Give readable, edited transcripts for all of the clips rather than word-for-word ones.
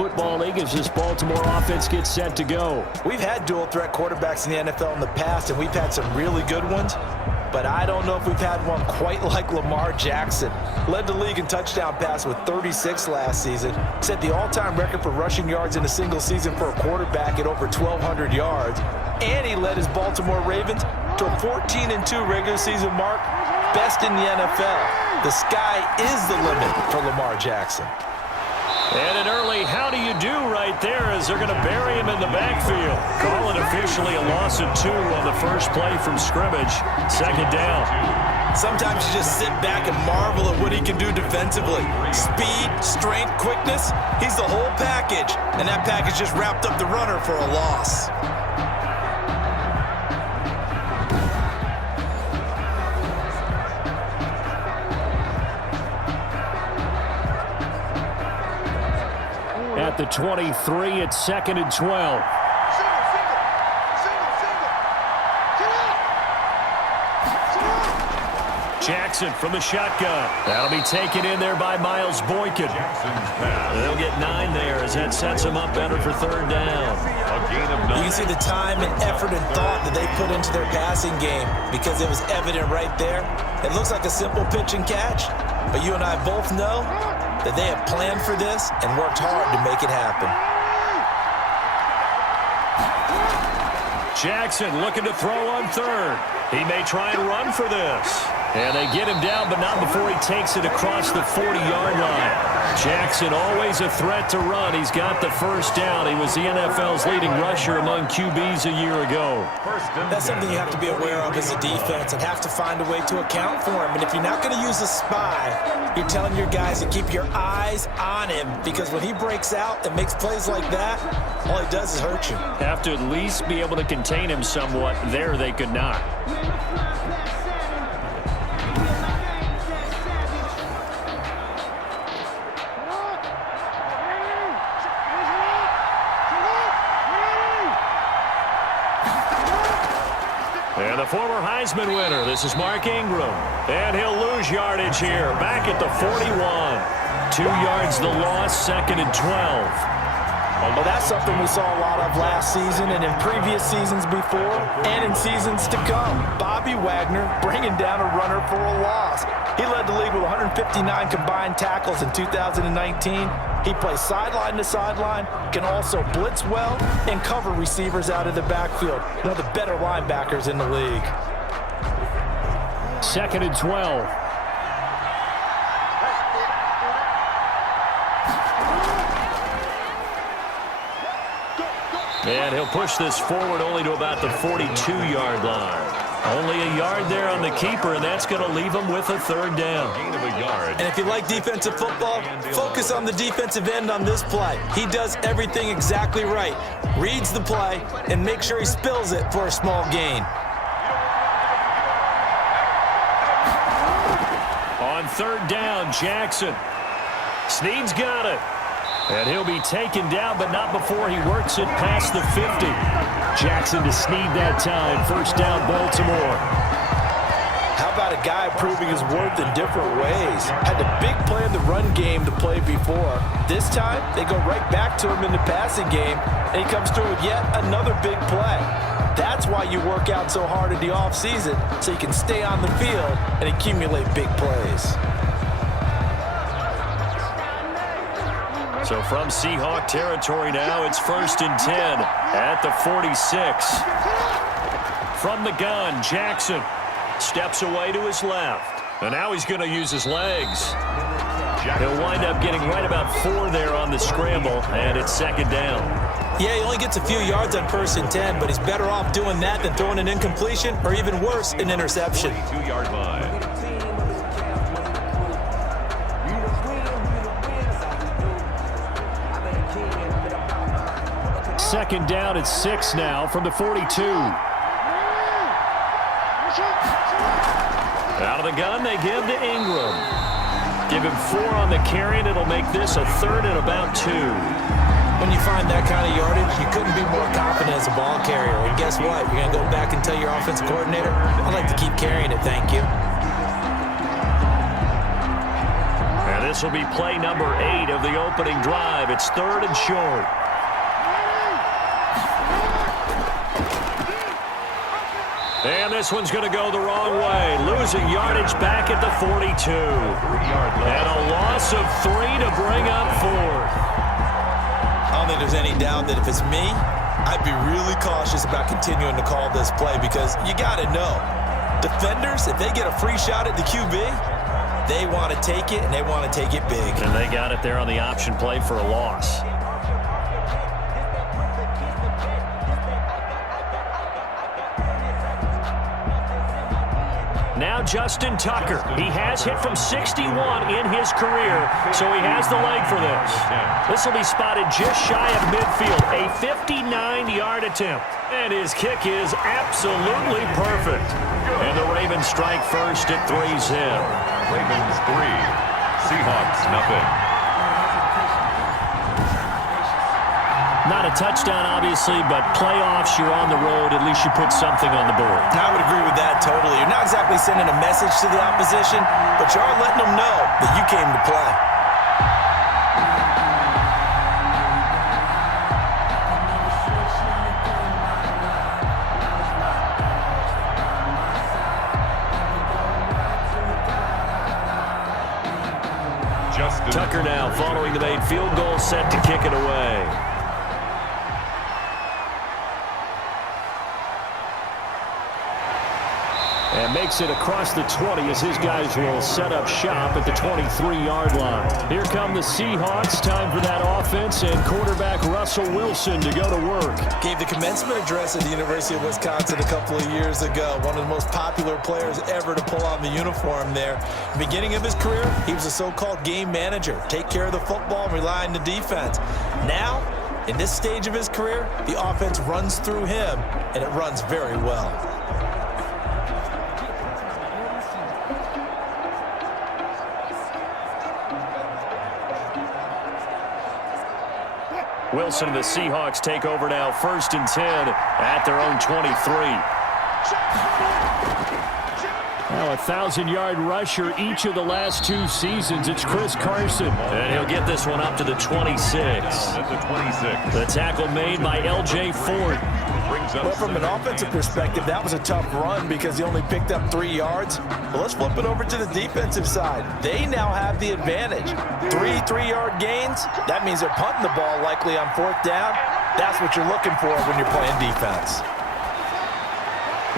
Football League as this Baltimore offense gets set to go. We've had dual-threat quarterbacks in the NFL in the past, and we've had some really good ones. But I don't know if we've had one quite like Lamar Jackson. Led the league in touchdown pass with 36 last season. Set the all-time record for rushing yards in a single season for a quarterback at over 1,200 yards. And he led his Baltimore Ravens to a 14-2 regular season mark. Best in the NFL. The sky is the limit for Lamar Jackson. And an early how do you do right there as they're going to bury him in the backfield. Call it officially a loss of 2 on the first play from scrimmage. Second down. Sometimes you just sit back and marvel at what he can do defensively. Speed, strength, quickness. He's the whole package. And that package just wrapped up the runner for a loss. At the 23, it's 2nd and 12. Jackson from the shotgun. That'll be taken in there by Miles Boykin. They'll get 9 there as that sets them up better for 3rd down. You can see the time and effort and thought that they put into their passing game because it was evident right there. It looks like a simple pitch and catch, but you and I both know that they have planned for this and worked hard to make it happen. Jackson looking to throw on 3rd. He may try and run for this. And they get him down, but not before he takes it across the 40-yard line. Jackson always a threat to run. He's got the first down. He was the NFL's leading rusher among QBs a year ago. That's something you have to be aware of as a defense and have to find a way to account for him. And if you're not going to use a spy, you're telling your guys to keep your eyes on him because when he breaks out and makes plays like that, all he does is hurt you. Have to at least be able to contain him somewhat. There they could not. And the former Heisman winner, this is Mark Ingram. And he'll lose yardage here, back at the 41. 2 yards the loss, 2nd and 12. Well, that's something we saw a lot of last season and in previous seasons before and in seasons to come. Bobby Wagner bringing down a runner for a loss. He led the league with 159 combined tackles in 2019. He plays sideline to sideline, can also blitz well, and cover receivers out of the backfield. One of the better linebackers in the league. 2nd and 12. And he'll push this forward only to about the 42-yard line. Only a yard there on the keeper, and that's going to leave him with a 3rd down. And if you like defensive football, focus on the defensive end on this play. He does everything exactly right. Reads the play and makes sure he spills it for a small gain. On 3rd down, Jackson. Snead's got it. And he'll be taken down, but not before he works it past the 50. Jackson to Snead that time. 1st down, Baltimore. How about a guy proving his worth in different ways? Had the big play in the run game to play before. This time, they go right back to him in the passing game, and he comes through with yet another big play. That's why you work out so hard in the offseason, so you can stay on the field and accumulate big plays. So from Seahawk territory now, it's 1st and 10 at the 46. From the gun, Jackson steps away to his left. And now he's going to use his legs. He'll wind up getting right about 4 there on the scramble, and it's 2nd down. Yeah, he only gets a few yards on 1st and 10, but he's better off doing that than throwing an incompletion or even worse, an interception. 2-yard line. 2nd down at 6 now from the 42. Out of the gun, they give to Ingram. Give him 4 on the carry, and it'll make this a 3rd and about 2. When you find that kind of yardage, you couldn't be more confident as a ball carrier. And guess what? You're going to go back and tell your offensive coordinator, I'd like to keep carrying it, thank you. And This will be play number 8 of the opening drive. It's 3rd and short. And this one's going to go the wrong way. Losing yardage back at the 42. And a loss of 3 to bring up 4th. I don't think there's any doubt that if it's me, I'd be really cautious about continuing to call this play because you got to know, defenders, if they get a free shot at the QB, they want to take it, and they want to take it big. And they got it there on the option play for a loss. Now Justin Tucker. He has hit from 61 in his career, so he has the leg for this. This will be spotted just shy of midfield, a 59-yard attempt. And his kick is absolutely perfect. And the Ravens strike first at 3-0. Ravens 3, Seahawks nothing. Not a touchdown, obviously, but playoffs, you're on the road. At least you put something on the board. I would agree with that totally. You're not exactly sending a message to the opposition, but you are letting them know that you came to play. Tucker now following the made field goal, set to kick it away. And makes it across the 20 as his guys will set up shop at the 23-yard line. Here come the Seahawks. Time for that offense and quarterback Russell Wilson to go to work. Gave the commencement address at the University of Wisconsin a couple of years ago. One of the most popular players ever to pull on the uniform there. Beginning of his career, he was a so-called game manager. Take care of the football and rely on the defense. Now, in this stage of his career, the offense runs through him, and it runs very well. Wilson and the Seahawks take over now, 1st and 10 at their own 23. Now a 1,000-yard rusher each of the last 2 seasons. It's Chris Carson. And he'll get this one up to the 26. At the 26. The tackle made by L.J. Ford. Well, from an offensive perspective, that was a tough run because he only picked up 3 yards. But let's flip it over to the defensive side. They now have the advantage. 3 3-yard gains. That means they're punting the ball likely on 4th down. That's what you're looking for when you're playing defense.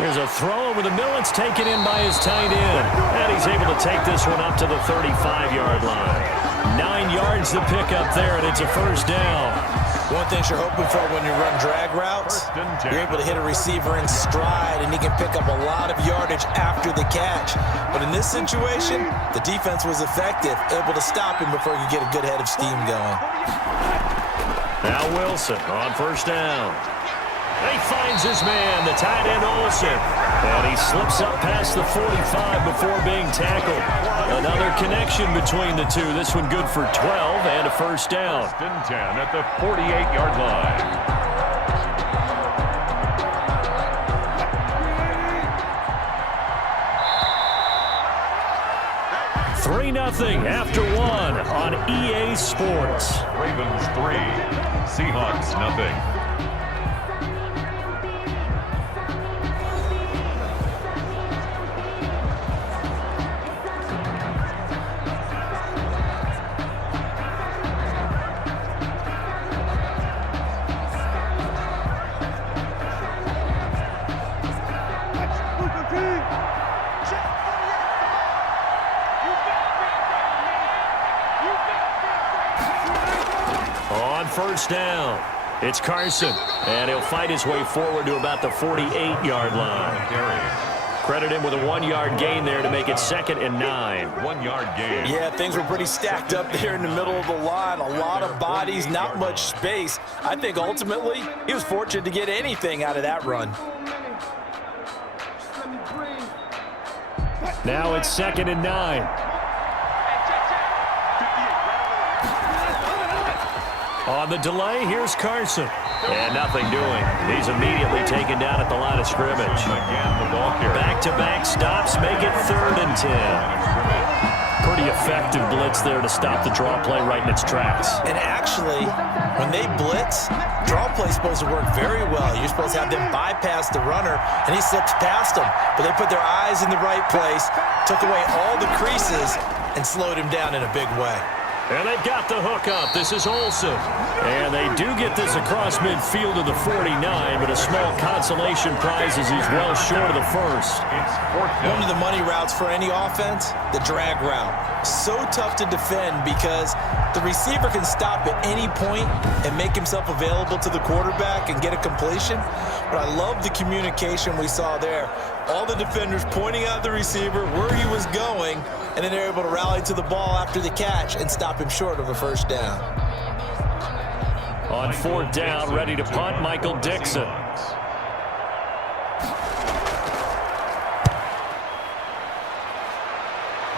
Here's a throw over the middle. It's taken in by his tight end. And he's able to take this one up to the 35-yard line. 9 yards to pick up there, and it's a 1st down. One thing you're hoping for when you run drag routes, you're able to hit a receiver in stride, and he can pick up a lot of yardage after the catch. But in this situation, the defense was effective, able to stop him before he could get a good head of steam going. Now Wilson on 1st down. He finds his man, the tight end Olsen. And he slips up past the 45 before being tackled. Another connection between the two. This one good for 12 and a 1st down. 1st and 10 at the 48-yard line. 3-0 after 1 on EA Sports. Ravens 3, Seahawks nothing. On 1st down, it's Carson, and he'll fight his way forward to about the 48-yard line. Credit him with a 1-yard gain there to make it 2nd and 9. 1-yard gain. Yeah, things were pretty stacked up there in the middle of the line. A lot of bodies, not much space. I think ultimately he was fortunate to get anything out of that run. Now it's 2nd and 9. On the delay, here's Carson. And nothing doing. He's immediately taken down at the line of scrimmage. Again, the ball carrier. Back-to-back stops make it 3rd and 10. Pretty effective blitz there to stop the draw play right in its tracks. And actually, when they blitz, draw play's supposed to work very well. You're supposed to have them bypass the runner, and he slips past them. But they put their eyes in the right place, took away all the creases, and slowed him down in a big way. And they've got the hook up. This is Olsen. And they do get this across midfield to the 49, but a small consolation prize as he's well short of the first. One of the money routes for any offense, the drag route. So tough to defend because the receiver can stop at any point and make himself available to the quarterback and get a completion. But I love the communication we saw there. All the defenders pointing out the receiver, where he was going, and then they're able to rally to the ball after the catch and stop him short of a first down. On fourth down, ready to punt, Michael Dixon.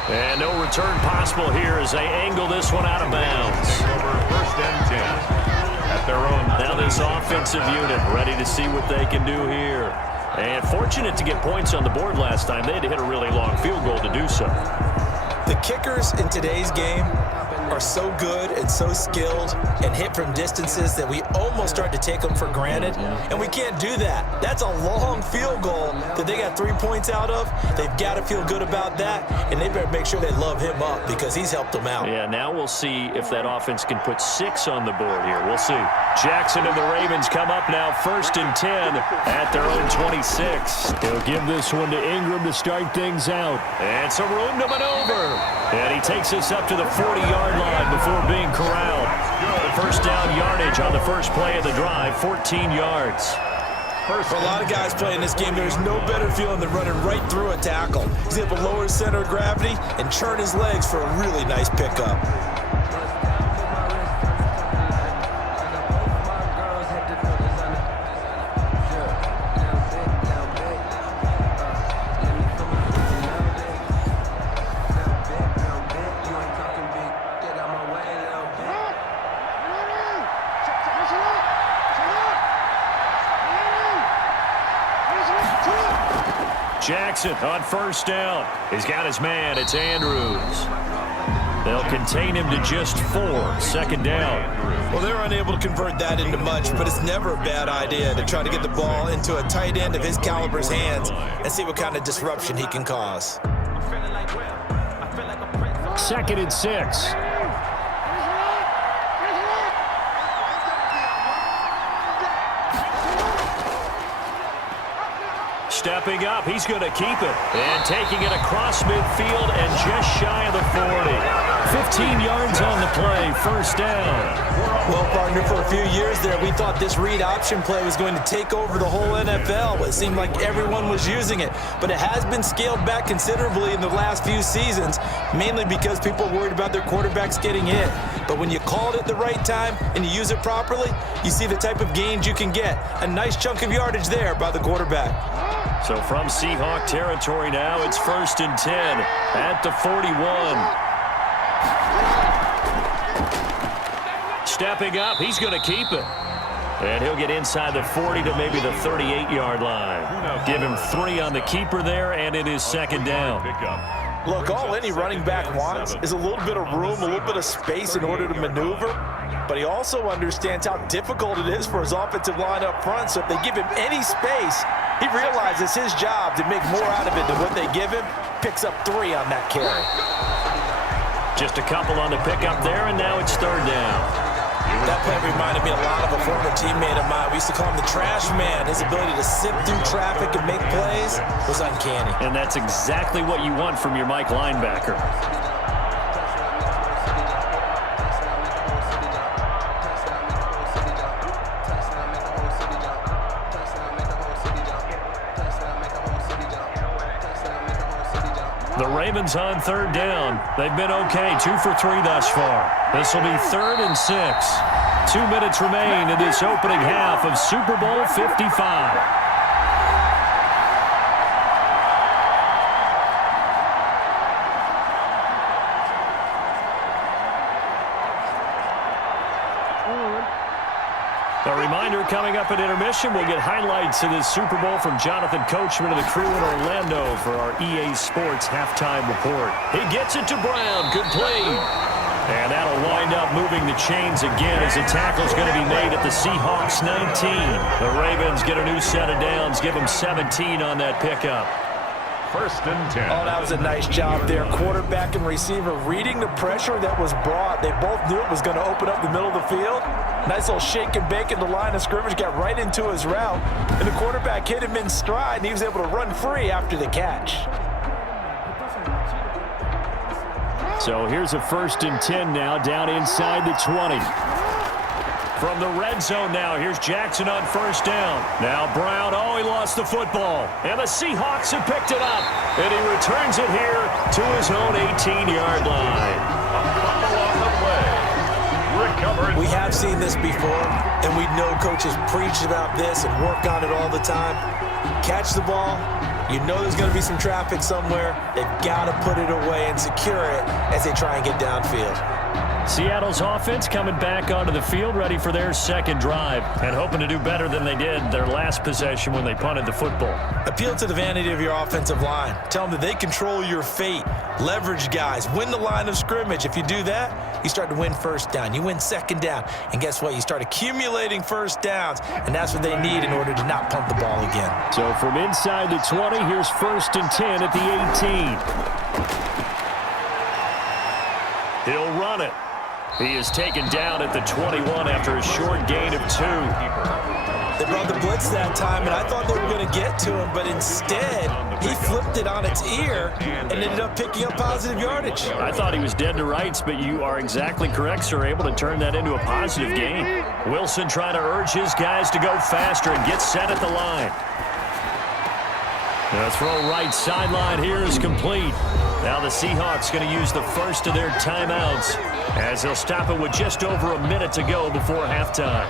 And no return possible here as they angle this one out of bounds. First and 10 at their own. Now this offensive unit ready to see what they can do here. And fortunate to get points on the board last time. They had to hit a really long field goal to do so. The kickers in today's game are so good and so skilled and hit from distances that we almost start to take them for granted, and we can't do that. That's a long field goal that they got 3 points out of. They've got to feel good about that, and they better make sure they love him up because he's helped them out. Yeah, now we'll see if that offense can put 6 on the board here. We'll see. Jackson and the Ravens come up now first and 10 at their own 26. They'll give this one to Ingram to start things out. And some room to maneuver. And he takes us up to the 40-yard line before being corralled. First down yardage on the first play of the drive, 14 yards. For a lot of guys playing this game, there's no better feeling than running right through a tackle. He's able to lower his center of gravity and churn his legs for a really nice pickup. Jackson on first down. He's got his man. It's Andrews. They'll contain him to just 4. Second down. Well, they're unable to convert that into much, but it's never a bad idea to try to get the ball into a tight end of his caliber's hands and see what kind of disruption he can cause. Second and 6. Stepping up, he's going to keep it. And taking it across midfield and just shy of the 40. 15 yards on the play, first down. Well, partner, for a few years there, we thought this read option play was going to take over the whole NFL. It seemed like everyone was using it. But it has been scaled back considerably in the last few seasons, mainly because people are worried about their quarterbacks getting hit. But when you call it at the right time and you use it properly, you see the type of gains you can get. A nice chunk of yardage there by the quarterback. So from Seahawk territory now, it's first and 10 at the 41. Stepping up, he's going to keep it. And he'll get inside the 40 to maybe the 38-yard line. Give him 3 on the keeper there, and it is second down. Look, all any running back wants is a little bit of room, a little bit of space in order to maneuver. But he also understands how difficult it is for his offensive line up front. So if they give him any space, he realizes his job to make more out of it than what they give him. Picks up 3 on that carry. Just a couple on the pickup there, and now it's third down. That play reminded me a lot of a former teammate of mine. We used to call him the trash man. His ability to sift through traffic and make plays was uncanny. And that's exactly what you want from your Mike linebacker. The Ravens on third down. They've been okay, 2 for 3 thus far. This will be third and 6. 2 minutes remain in this opening half of Super Bowl 55. A reminder coming up at intermission, we'll get highlights of this Super Bowl from Jonathan Coachman and the crew in Orlando for our EA Sports halftime report. He gets it to Brown. Good play. And that'll wind up moving the chains again as the tackle's going to be made at the Seahawks 19. The Ravens get a new set of downs, give them 17 on that pickup. 1st and 10. Oh, that was a nice job there. Quarterback and receiver reading the pressure that was brought. They both knew it was going to open up the middle of the field. Nice little shake and bake in the line of scrimmage, got right into his route. And the quarterback hit him in stride, and he was able to run free after the catch. So here's a 1st and 10 now, down inside the 20. From the red zone now, here's Jackson on 1st down. Now Brown, he lost the football. And the Seahawks have picked it up. And he returns it here to his own 18-yard line. Along the play. Recovered. We have seen this before, and we know coaches preach about this and work on it all the time. Catch the ball. You know there's going to be some traffic somewhere. They've got to put it away and secure it as they try and get downfield. Seattle's offense coming back onto the field, ready for their second drive, and hoping to do better than they did their last possession when they punted the football. Appeal to the vanity of your offensive line. Tell them that they control your fate. Leverage guys. Win the line of scrimmage. If you do that, you start to win 1st down. You win 2nd down. And guess what? You start accumulating 1st downs, and that's what they need in order to not punt the ball again. So from inside the 20, here's 1st and 10 at the 18. He'll run it. He is taken down at the 21 after a short gain of 2. They brought the blitz that time, and I thought they were going to get to him, but instead, he flipped it on its ear and ended up picking up positive yardage. I thought he was dead to rights, but you are exactly correct, sir, able to turn that into a positive gain. Wilson trying to urge his guys to go faster and get set at the line. The throw right sideline here is complete. Now the Seahawks going to use the first of their timeouts as they'll stop it with just over a minute to go before halftime.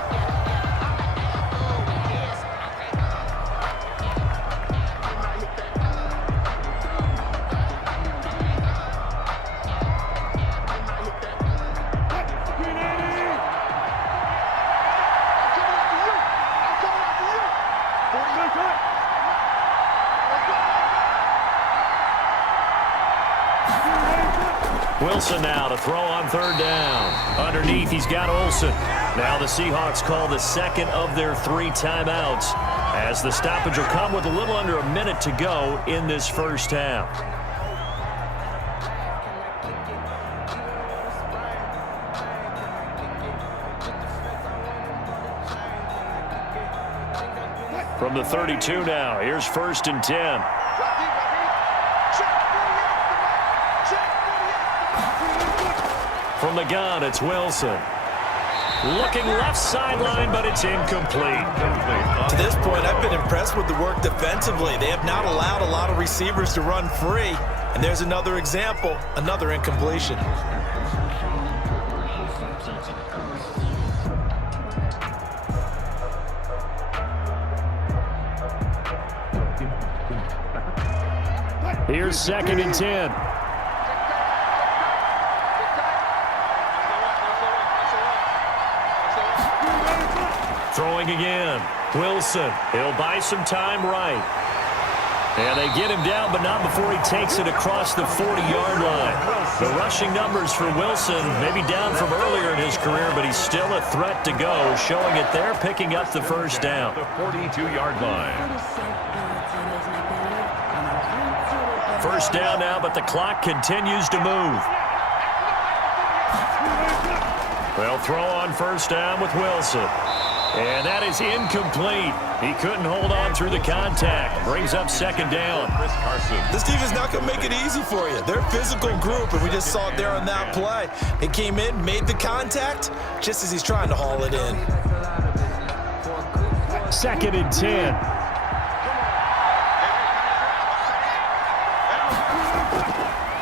Wilson now to throw on 3rd down. Underneath, he's got Olsen. Now the Seahawks call the second of their 3 timeouts as the stoppage will come with a little under a minute to go in this first half. From the 32 now, here's 1st and 10. From the gun, it's Wilson. Looking left sideline, but it's incomplete. To this point, I've been impressed with the work defensively. They have not allowed a lot of receivers to run free. And there's another example, another incompletion. Here's 2nd and 10. Throwing again. Wilson. He'll buy some time right. And they get him down, but not before he takes it across the 40-yard line. The rushing numbers for Wilson maybe down from earlier in his career, but he's still a threat to go, showing it there, picking up the 1st down. The 42-yard line. 1st down now, but the clock continues to move. They'll throw on 1st down with Wilson. And that is incomplete. He couldn't hold on through the contact. Brings up 2nd down. This team is not going to make it easy for you. They're a physical group, and we just saw it there on that play. They came in, made the contact, just as he's trying to haul it in. 2nd and 10.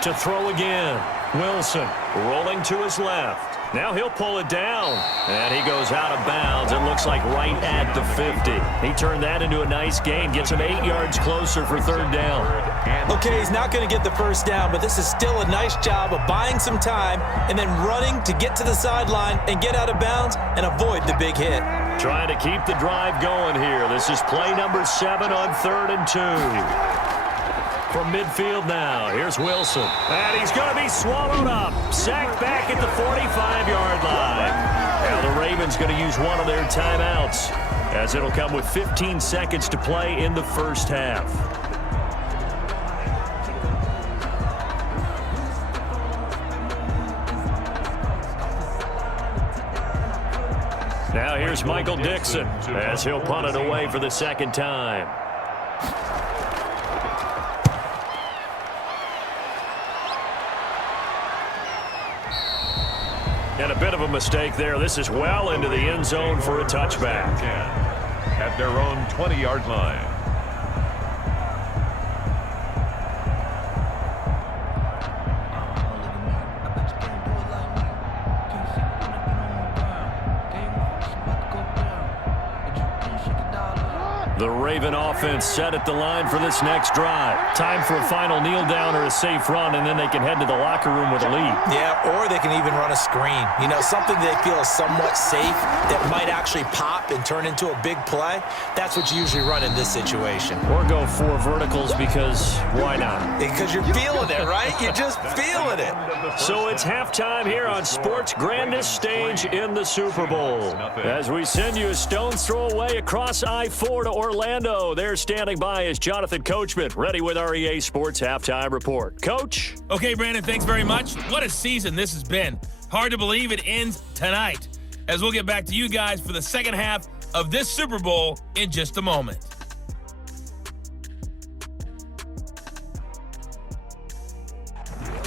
To throw again. Wilson rolling to his left. Now he'll pull it down. And he goes out of bounds. It looks like right at the 50. He turned that into a nice gain. Gets him 8 yards closer for 3rd down. Okay, he's not going to get the 1st down, but this is still a nice job of buying some time and then running to get to the sideline and get out of bounds and avoid the big hit. Trying to keep the drive going here. This is play number 7 on 3rd and 2. From midfield now, here's Wilson. And he's going to be swallowed up. Sacked back at the 45-yard line. Now the Ravens going to use one of their timeouts, as it'll come with 15 seconds to play in the first half. Now here's Michael Dixon as he'll punt it away for the second time. And a bit of a mistake there. This is well into the end zone for a touchback. At their own 20-yard line. The Raven offense set at the line for this next drive. Time for a final kneel down or a safe run, and then they can head to the locker room with a lead. Yeah, or they can even run a screen. You know, something they feel is somewhat safe that might actually pop and turn into a big play. That's what you usually run in this situation. Or go 4 verticals, because why not? Because you're feeling it, right? You're just feeling it. So it's halftime here on sports' grandest stage in the Super Bowl. As we send you a stone's throw away across I-4 to Orlando. There standing by is Jonathan Coachman, ready with our EA Sports Halftime Report. Coach? Okay, Brandon, thanks very much. What a season this has been. Hard to believe it ends tonight, as we'll get back to you guys for the second half of this Super Bowl in just a moment.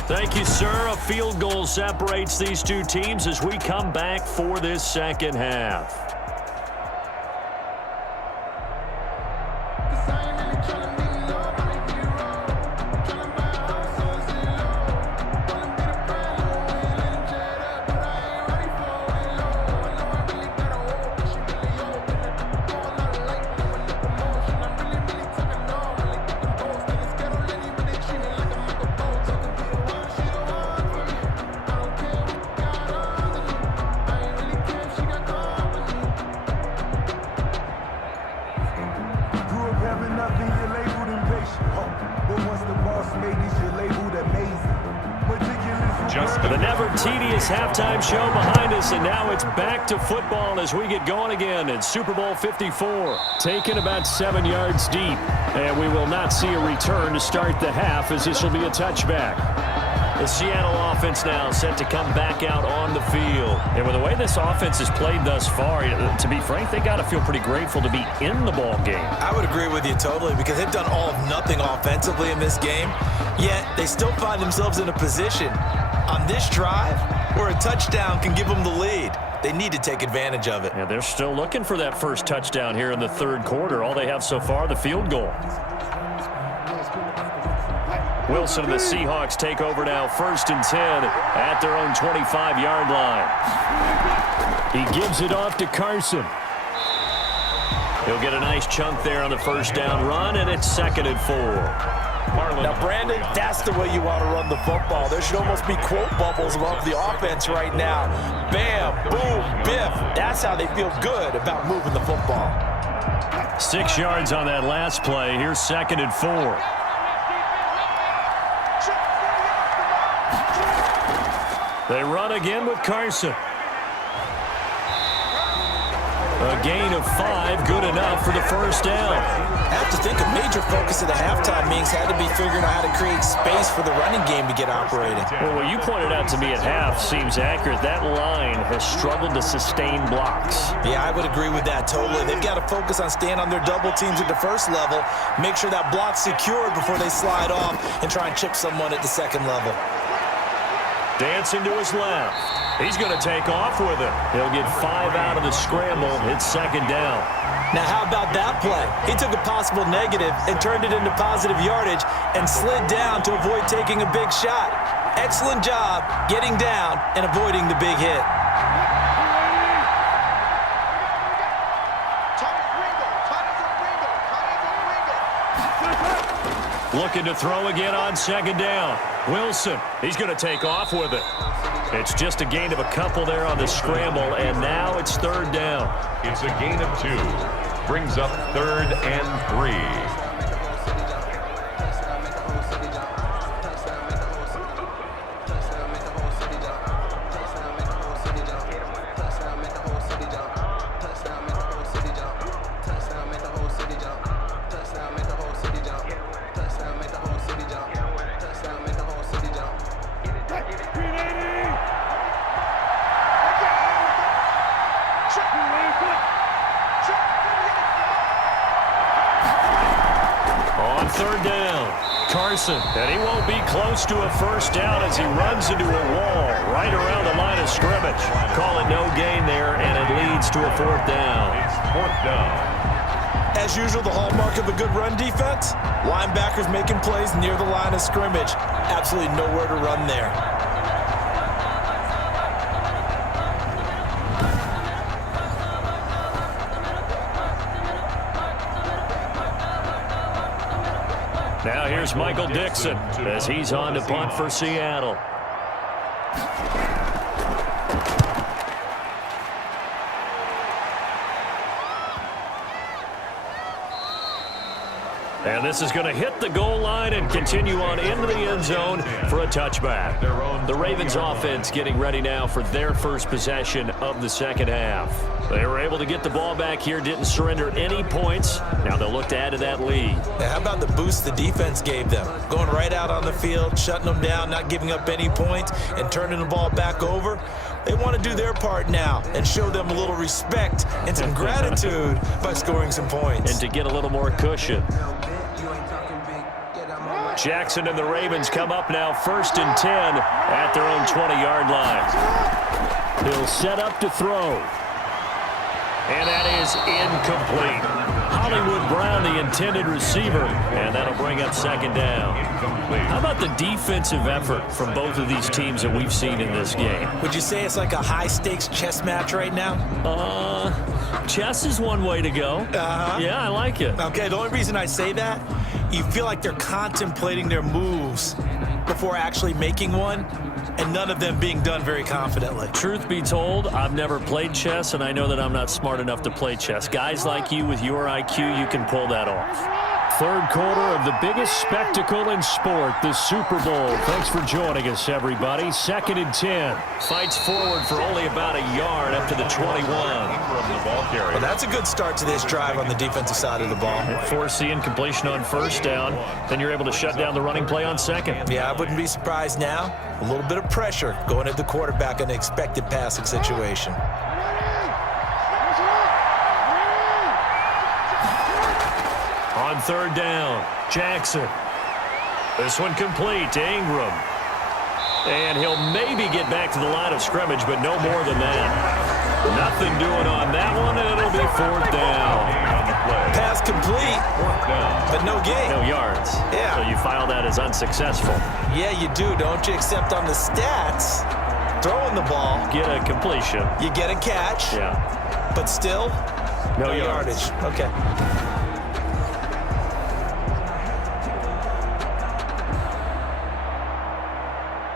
Thank you, sir. A field goal separates these two teams as we come back for this second half. The never-tedious halftime show behind us, and now it's back to football as we get going again in Super Bowl 54. Taken about 7 yards deep, and we will not see a return to start the half, as this will be a touchback. The Seattle offense now set to come back out on the field. And with the way this offense has played thus far, to be frank, they got to feel pretty grateful to be in the ball game. I would agree with you totally, because they've done all of nothing offensively in this game, yet they still find themselves in a position on this drive where a touchdown can give them the lead. They need to take advantage of it. And they're still looking for that first touchdown here in the third quarter. All they have so far, the field goal. Wilson and the Seahawks take over now, 1st and 10 at their own 25-yard line. He gives it off to Carson. He'll get a nice chunk there on the first down run, and it's 2nd and 4. Now, Brandon, that's the way you want to run the football. There should almost be quote bubbles above the offense right now. Bam, boom, biff. That's how they feel good about moving the football. 6 yards on that last play. Here's 2nd and 4. They run again with Carson. A gain of 5, good enough for the first down. I have to think a major focus of the halftime meetings had to be figuring out how to create space for the running game to get operating. Well, what you pointed out to me at half seems accurate. That line has struggled to sustain blocks. Yeah, I would agree with that totally. They've got to focus on staying on their double teams at the first level, make sure that block's secured before they slide off and try and chip someone at the second level. Dancing to his left. He's going to take off with it. He'll get 5 out of the scramble. It's 2nd down. Now, how about that play? He took a possible negative and turned it into positive yardage and slid down to avoid taking a big shot. Excellent job getting down and avoiding the big hit. Looking to throw again on 2nd down. Wilson, he's going to take off with it. It's just a gain of a couple there on the scramble, and now it's third down. It's a gain of 2. Brings up 3rd and 3. On third down, Carson, and he won't be close to a first down as he runs into a wall right around the line of scrimmage. Call it no gain there, and it leads to a 4th down. It's 4th down. As usual, the hallmark of a good run defense, linebackers making plays near the line of scrimmage. Absolutely nowhere to run there. Now here's Michael Dixon as he's on to punt for Seattle. And this is going to hit the goal line and continue on into the end zone for a touchback. The Ravens offense getting ready now for their first possession of the second half. They were able to get the ball back here, didn't surrender any points. Now they'll look to add to that lead. Now, how about the boost the defense gave them? Going right out on the field, shutting them down, not giving up any points, and turning the ball back over. They want to do their part now and show them a little respect and some gratitude by scoring some points. And to get a little more cushion. Jackson and the Ravens come up now 1st and 10 at their own 20-yard line. He'll set up to throw. And that is incomplete. Hollywood Brown, the intended receiver, and that'll bring up 2nd down. How about the defensive effort from both of these teams that we've seen in this game? Would you say it's like a high-stakes chess match right now? Chess is one way to go. Yeah, I like it. Okay, the only reason I say that, you feel like they're contemplating their moves before actually making one, and none of them being done very confidently. Truth be told, I've never played chess, and I know that I'm not smart enough to play chess. Guys like you with your IQ, you can pull that off. Third quarter of the biggest spectacle in sport, the Super Bowl. Thanks for joining us, everybody. 2nd and 10. Fights forward for only about a yard up to the 21. Well, that's a good start to this drive on the defensive side of the ball. Force the incompletion on 1st down. Then you're able to shut down the running play on 2nd. Yeah, I wouldn't be surprised now. A little bit of pressure going at the quarterback in an expected passing situation. On 3rd down, Jackson. This one complete to Ingram. And he'll maybe get back to the line of scrimmage, but no more than that. Nothing doing on that one, and it'll be 4th down. Pass complete, but no gain. No yards. Yeah. So you file that as unsuccessful. Yeah, you do, don't you? Except on the stats, throwing the ball. Get a completion. You get a catch. Yeah. But still, no yardage. Okay.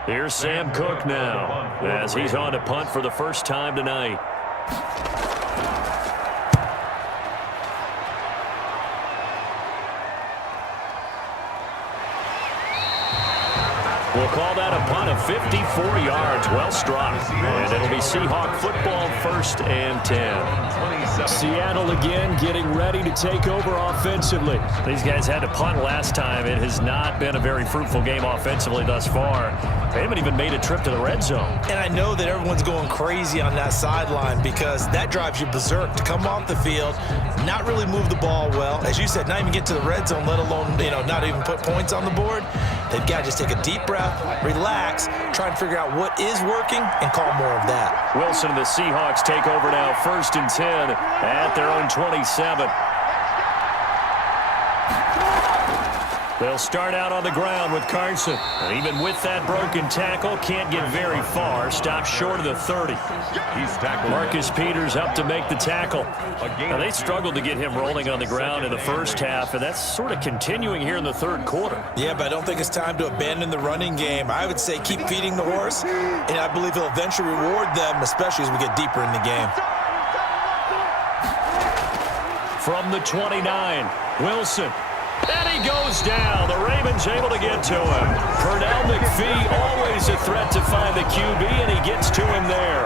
Here's Sam Cook now as he's on to punt for the first time tonight. We'll call that a punt of 54 yards, well struck. And it'll be Seahawk football 1st and 10. Seattle again getting ready to take over offensively. These guys had to punt last time. It has not been a very fruitful game offensively thus far. They haven't even made a trip to the red zone. And I know that everyone's going crazy on that sideline because that drives you berserk to come off the field, not really move the ball well. As you said, not even get to the red zone, let alone, not even put points on the board. They've got to just take a deep breath, relax, try and figure out what is working, and call more of that. Wilson and the Seahawks take over now 1st and 10 at their own 27. They'll start out on the ground with Carson. And even with that broken tackle, can't get very far. Stopped short of the 30. He's tackled. Marcus Peters up to make the tackle. Now, they struggled to get him rolling on the ground in the first half, and that's sort of continuing here in the third quarter. Yeah, but I don't think it's time to abandon the running game. I would say keep feeding the horse, and I believe he'll eventually reward them, especially as we get deeper in the game. From the 29, Wilson. And he goes down. The Ravens able to get to him. Pernell McPhee always a threat to find the QB, and he gets to him there.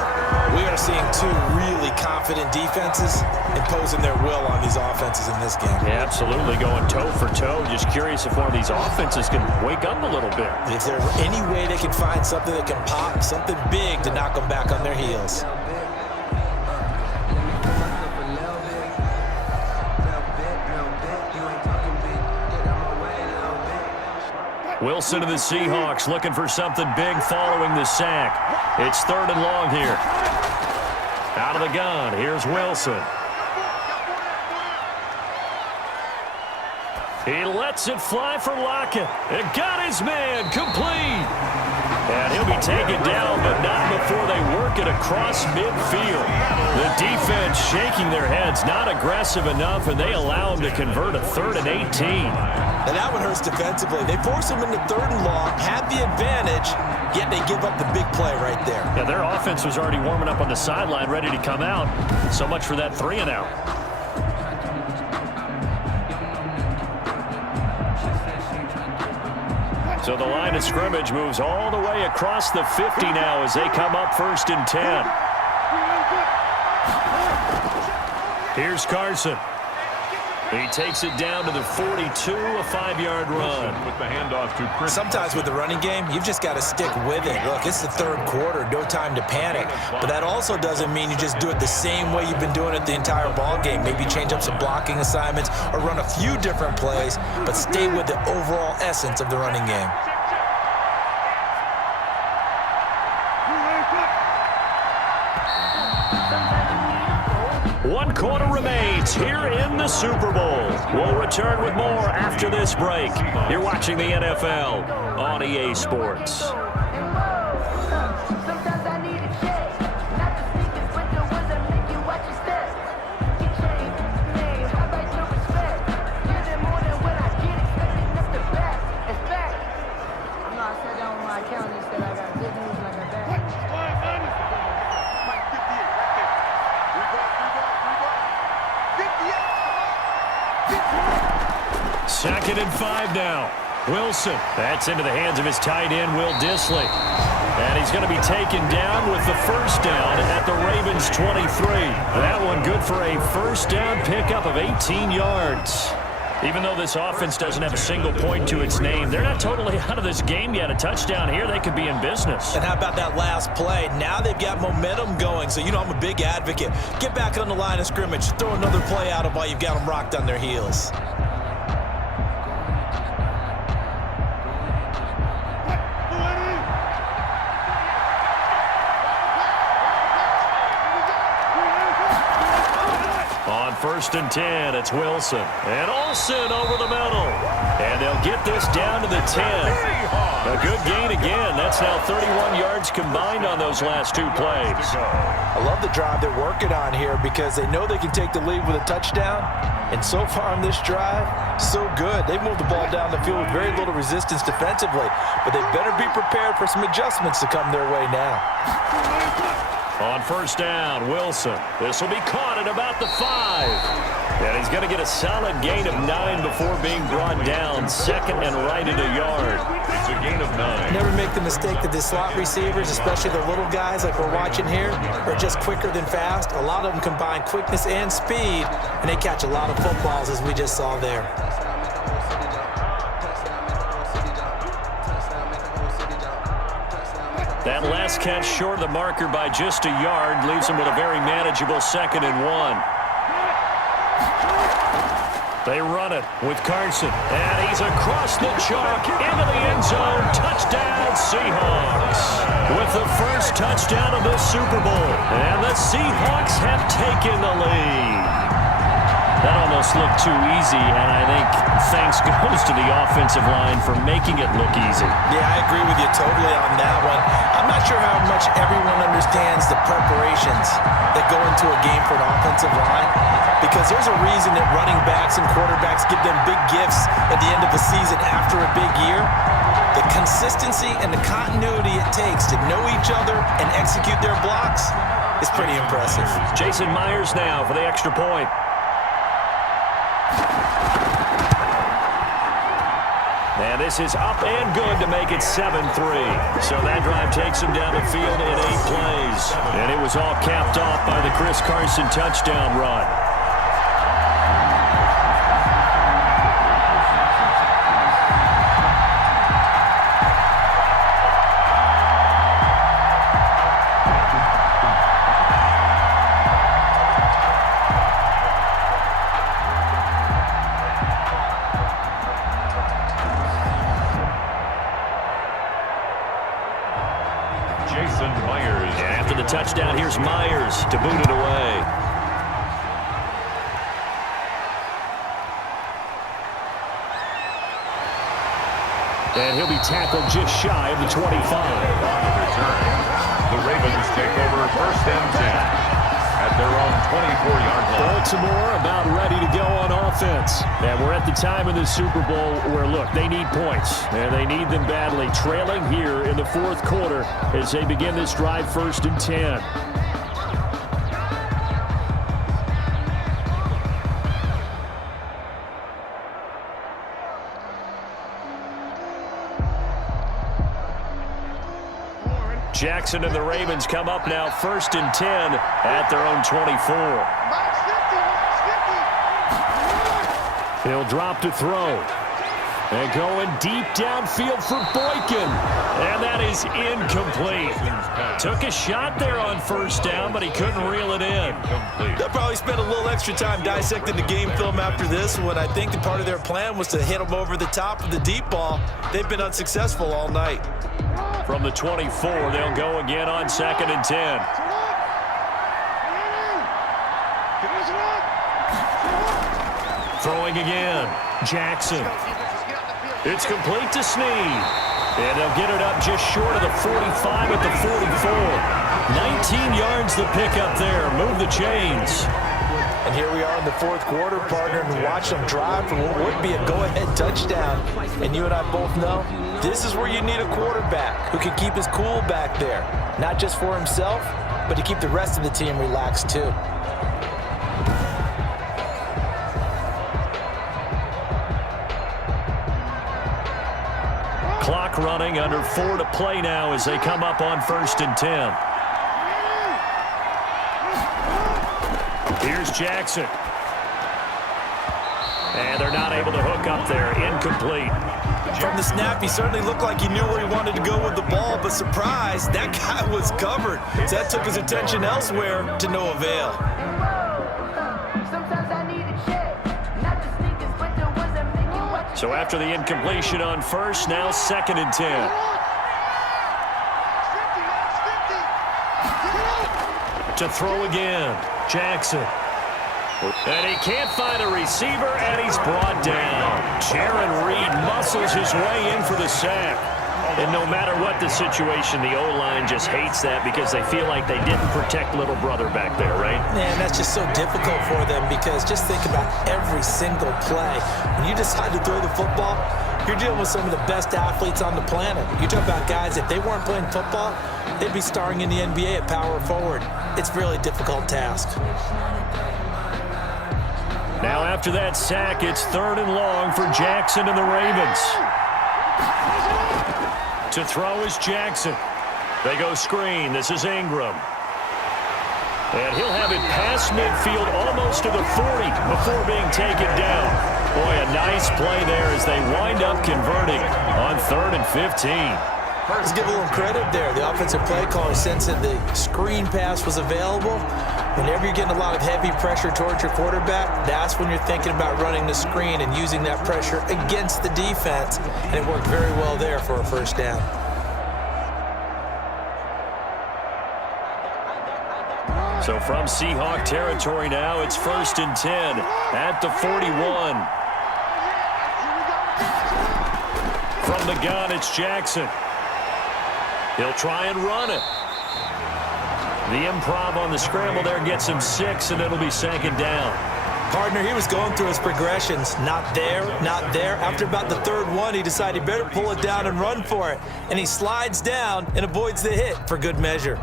We are seeing two really confident defenses imposing their will on these offenses in this game. Yeah, absolutely, going toe for toe. Just curious if one of these offenses can wake up a little bit. Is there any way they can find something that can pop, something big to knock them back on their heels? Wilson of the Seahawks looking for something big following the sack. It's 3rd and long here. Out of the gun, here's Wilson. He lets it fly for Lockett. It got his man complete. And he'll be taken down, but not before they work it across midfield. The defense shaking their heads, not aggressive enough, and they allow him to convert a 3rd and 18. And that one hurts defensively. They force him into 3rd and long, had the advantage, yet they give up the big play right there. Yeah, their offense was already warming up on the sideline, ready to come out. So much for that 3 and out. So the line of scrimmage moves all the way across the 50 now as they come up 1st and 10. Here's Carson. He takes it down to the 42, a 5-yard run. With the handoff to Chris. Sometimes with the running game, you've just got to stick with it. Look, it's the 3rd quarter, no time to panic. But that also doesn't mean you just do it the same way you've been doing it the entire ball game. Maybe change up some blocking assignments or run a few different plays, but stay with the overall essence of the running game. One quarter remains here in the Super Bowl. We'll return with more after this break. You're watching the NFL on EA Sports. Second and 5 now. Wilson. That's into the hands of his tight end, Will Dissly. And he's going to be taken down with the first down at the Ravens 23. That one good for a first down pickup of 18 yards. Even though this offense doesn't have a single point to its name, they're not totally out of this game yet. A touchdown here, they could be in business. And how about that last play? Now they've got momentum going, so you know I'm a big advocate. Get back on the line of scrimmage. Throw another play at them while you've got them rocked on their heels. First and 10, it's Wilson. And Olsen over the middle. And they'll get this down to the 10. A good gain again. That's now 31 yards combined on those last 2 plays. I love the drive they're working on here because they know they can take the lead with a touchdown. And so far on this drive, so good. They've moved the ball down the field with very little resistance defensively. But they better be prepared for some adjustments to come their way now. On first down, Wilson. This will be caught at about the 5. And he's going to get a solid gain of 9 before being brought down. 2nd and right at a yard. It's a gain of 9. Never make the mistake that the slot receivers, especially the little guys like we're watching here, are just quicker than fast. A lot of them combine quickness and speed, and they catch a lot of footballs as we just saw there. That last catch short of the marker by just a yard leaves him with a very manageable 2nd and 1. They run it with Carson, and he's across the chalk into the end zone. Touchdown, Seahawks. With the first touchdown of this Super Bowl, and the Seahawks have taken the lead. That almost looked too easy, and I think thanks goes to the offensive line for making it look easy. Yeah, I agree with you totally on that one. I'm not sure how much everyone understands the preparations that go into a game for an offensive line, because there's a reason that running backs and quarterbacks give them big gifts at the end of the season after a big year. The consistency and the continuity it takes to know each other and execute their blocks is pretty impressive. Jason Myers now for the extra point. And this is up and good to make it 7-3. So that drive takes him down the field in 8 plays. And it was all capped off by the Chris Carson touchdown run. Touchdown, here's Myers to boot it away. And he'll be tackled just shy of the 25. The Ravens take over 1st and 10 at their own 24-yard line. Baltimore about ready to go on offense. And we're at the time in the Super Bowl where, look, they need points. And they need them badly. Trailing here in the 4th quarter as they begin this drive 1st and 10. Jackson and the Ravens come up now 1st and 10 at their own 24. He'll drop to throw. And going deep downfield for Boykin. And that is incomplete. Took a shot there on 1st down, but he couldn't reel it in. They'll probably spend a little extra time dissecting the game film after this one. I think the part of their plan was to hit them over the top of the deep ball. They've been unsuccessful all night. From the 24, they'll go again on 2nd and 10. Throwing again. Jackson. It's complete to Snead. And they'll get it up just short of the 45 at the 44. 19 yards the pickup there. Move the chains. And here we are in the 4th quarter, partner, and watch them drive for what would be a go-ahead touchdown. And you and I both know this is where you need a quarterback who can keep his cool back there. Not just for himself, but to keep the rest of the team relaxed too. Clock running, under 4 to play now as they come up on 1st and 10. Here's Jackson. And they're not able to hook up there. Incomplete. From the snap, he certainly looked like he knew where he wanted to go with the ball, but surprise, that guy was covered. So that took his attention elsewhere to no avail. So after the incompletion on 1st, now 2nd and 10. To throw again, Jackson. And he can't find a receiver, and he's brought down. Jaron Reed muscles his way in for the sack. And no matter what the situation, the O-line just hates that because they feel like they didn't protect little brother back there, right? Man, that's just so difficult for them because just think about every single play. When you decide to throw the football, you're dealing with some of the best athletes on the planet. You talk about guys, if they weren't playing football, they'd be starring in the NBA at power forward. It's a really difficult task. Now after that sack, it's 3rd and long for Jackson and the Ravens. To throw is Jackson. They go screen. This is Ingram. And he'll have it past midfield almost to the 40 before being taken down. Boy, a nice play there as they wind up converting on 3rd and 15. Let's give a little credit there. The offensive play caller sensed that the screen pass was available. Whenever you're getting a lot of heavy pressure towards your quarterback, that's when you're thinking about running the screen and using that pressure against the defense. And it worked very well there for a 1st down. So from Seahawk territory now, it's 1st and 10 at the 41. From the gun, it's Jackson. He'll try and run it. The improv on the scramble there gets him 6, and it'll be 2nd down. Partner, he was going through his progressions. Not there, not there. After about the 3rd one, he decided he better pull it down and run for it. And he slides down and avoids the hit for good measure.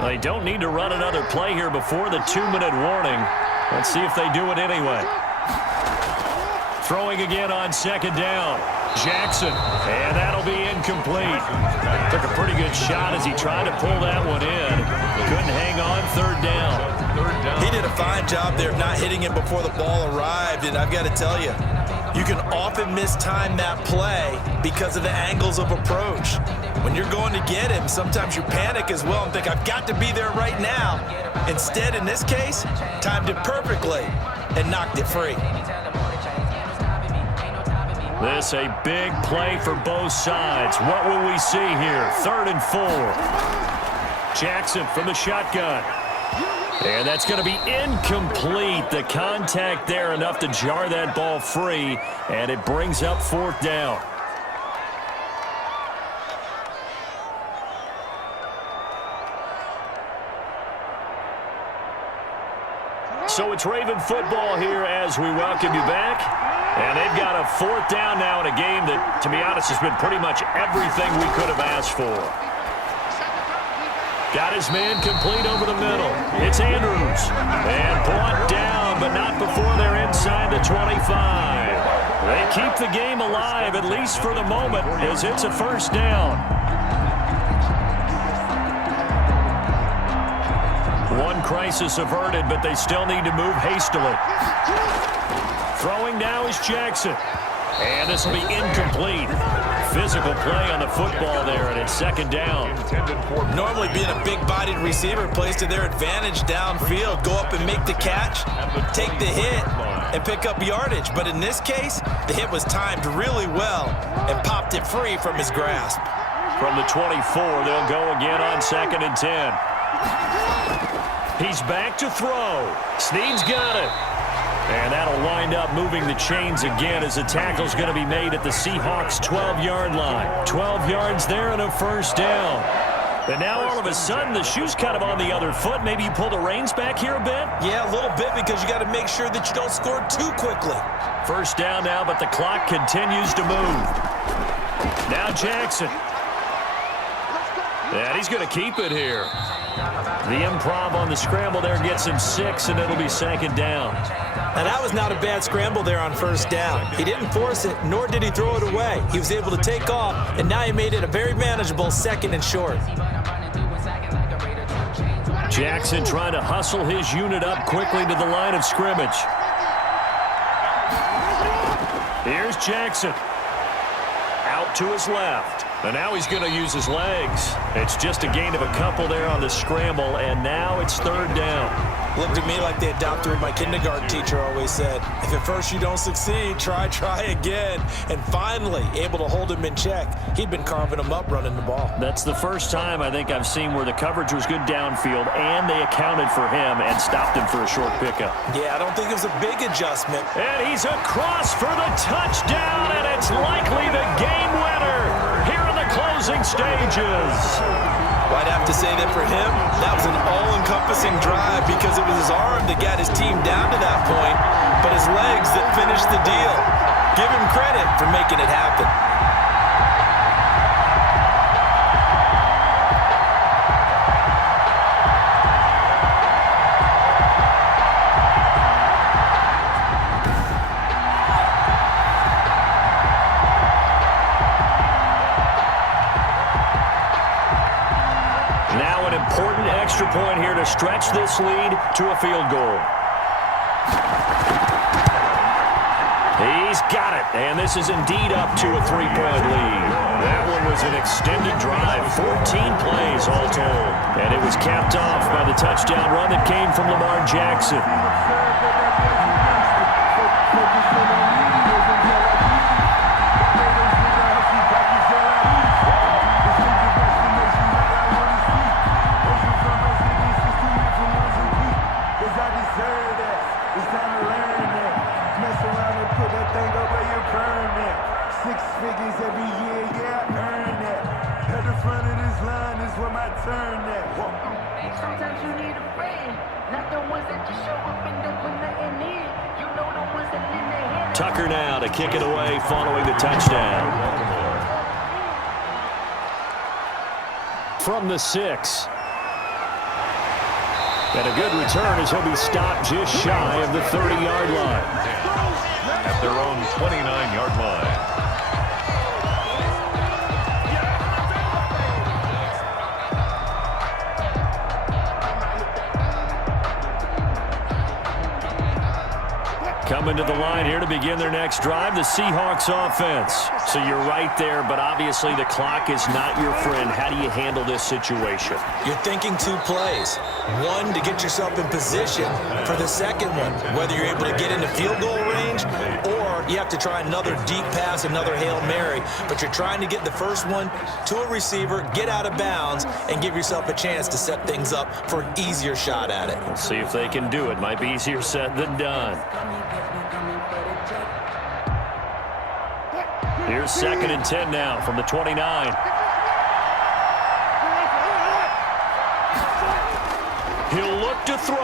They don't need to run another play here before the 2-minute warning. Let's see if they do it anyway. Throwing again on 2nd down. Jackson, and that'll be incomplete. Took a pretty good shot as he tried to pull that one in. Couldn't hang on. 3rd down. He did a fine job there of not hitting him before the ball arrived, and I've got to tell you, you can often mistime that play because of the angles of approach. When you're going to get him, sometimes you panic as well and think, I've got to be there right now. Instead, in this case, timed it perfectly and knocked it free. This a big play for both sides. What will we see here? 3rd and 4. Jackson from the shotgun. And that's going to be incomplete. The contact there enough to jar that ball free, and it brings up 4th down. So it's Raven football here as we welcome you back. And they've got a 4th down now in a game that, to be honest, has been pretty much everything we could have asked for. Got his man complete over the middle. It's Andrews. And brought down, but not before they're inside the 25. They keep the game alive, at least for the moment, as it's a 1st down. One crisis averted, but they still need to move hastily. Throwing now is Jackson. And this will be incomplete. Physical play on the football there, and it's 2nd down. Normally being a big-bodied receiver plays to their advantage downfield. Go up and make the catch, take the hit, and pick up yardage. But in this case, the hit was timed really well and popped it free from his grasp. From the 24, they'll go again on 2nd and 10. He's back to throw. Snead's got it. And that'll wind up moving the chains again as the tackle's going to be made at the Seahawks' 12-yard line. 12 yards there and a 1st down. And now all of a sudden the shoe's kind of on the other foot. Maybe you pull the reins back here a bit? Yeah, a little bit because you got to make sure that you don't score too quickly. 1st down now, but the clock continues to move. Now Jackson. And he's going to keep it here. The improv on the scramble there gets him 6, and it'll be 2nd down. Now, that was not a bad scramble there on 1st down. He didn't force it, nor did he throw it away. He was able to take off, and now he made it a very manageable 2nd and short. Jackson trying to hustle his unit up quickly to the line of scrimmage. Here's Jackson. Out to his left. And now he's going to use his legs. It's just a gain of a couple there on the scramble, and now it's 3rd down. Looked at me like the adopter my kindergarten teacher always said. If at first you don't succeed, try again. And finally, able to hold him in check. He'd been carving him up running the ball. That's the first time I think I've seen where the coverage was good downfield, and they accounted for him and stopped him for a short pickup. Yeah, I don't think it was a big adjustment. And he's across for the touchdown, and it's likely the game winner here in the closing stages. Well, I'd have to say that for him, that was an all-encompassing drive because it was his arm that got his team down to that point, but his legs that finished the deal. Give him credit for making it happen. Important extra point here to stretch this lead to a field goal. He's got it, and this is indeed up to a 3-point lead. That one was an extended drive, 14 plays all told, and it was capped off by the touchdown run that came from Lamar Jackson. Tucker now to kick it away following the touchdown. From the 6. And a good return as he'll be stopped just shy of the 30-yard line. At their own 29-yard line. Coming to the line here to begin their next drive, the Seahawks offense. So you're right there, but obviously the clock is not your friend. How do you handle this situation? You're thinking 2 plays. One, to get yourself in position for the second one, whether you're able to get into field goal range or you have to try another deep pass, another Hail Mary. But you're trying to get the first one to a receiver, get out of bounds, and give yourself a chance to set things up for an easier shot at it. We'll see if they can do it. Might be easier said than done. Here's 2nd and 10 now from the 29. He'll look to throw.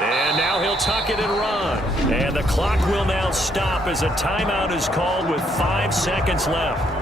And now he'll tuck it and run. And the clock will now stop as a timeout is called with 5 seconds left.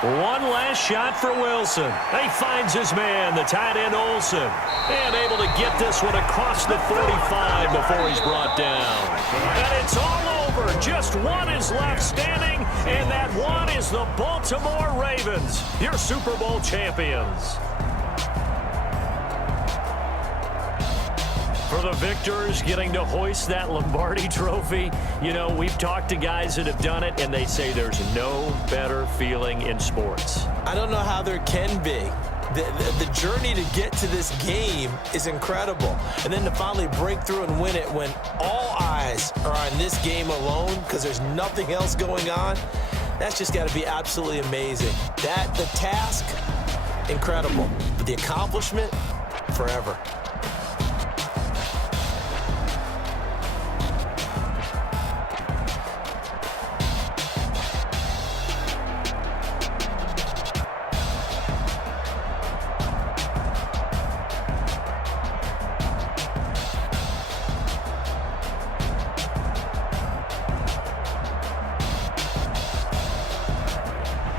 One last shot for Wilson. He finds his man, the tight end Olsen, and able to get this one across the 45 before he's brought down. And it's all over. Just one is left standing, and that one is the Baltimore Ravens, your Super Bowl champions. For the victors, getting to hoist that Lombardi trophy, you know, we've talked to guys that have done it, and they say there's no better feeling in sports. I don't know how there can be. The journey to get to this game is incredible. And then to finally break through and win it when all eyes are on this game alone because there's nothing else going on, that's just got to be absolutely amazing. The task, incredible. But the accomplishment, forever.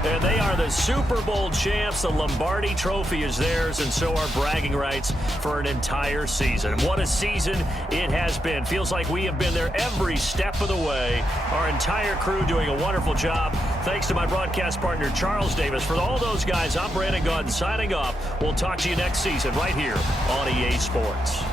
And they are the Super Bowl champs. The Lombardi trophy is theirs, and so are bragging rights for an entire season. What a season it has been. Feels like we have been there every step of the way. Our entire crew doing a wonderful job. Thanks to my broadcast partner, Charles Davis. For all those guys, I'm Brandon Gaudin signing off. We'll talk to you next season right here on EA Sports.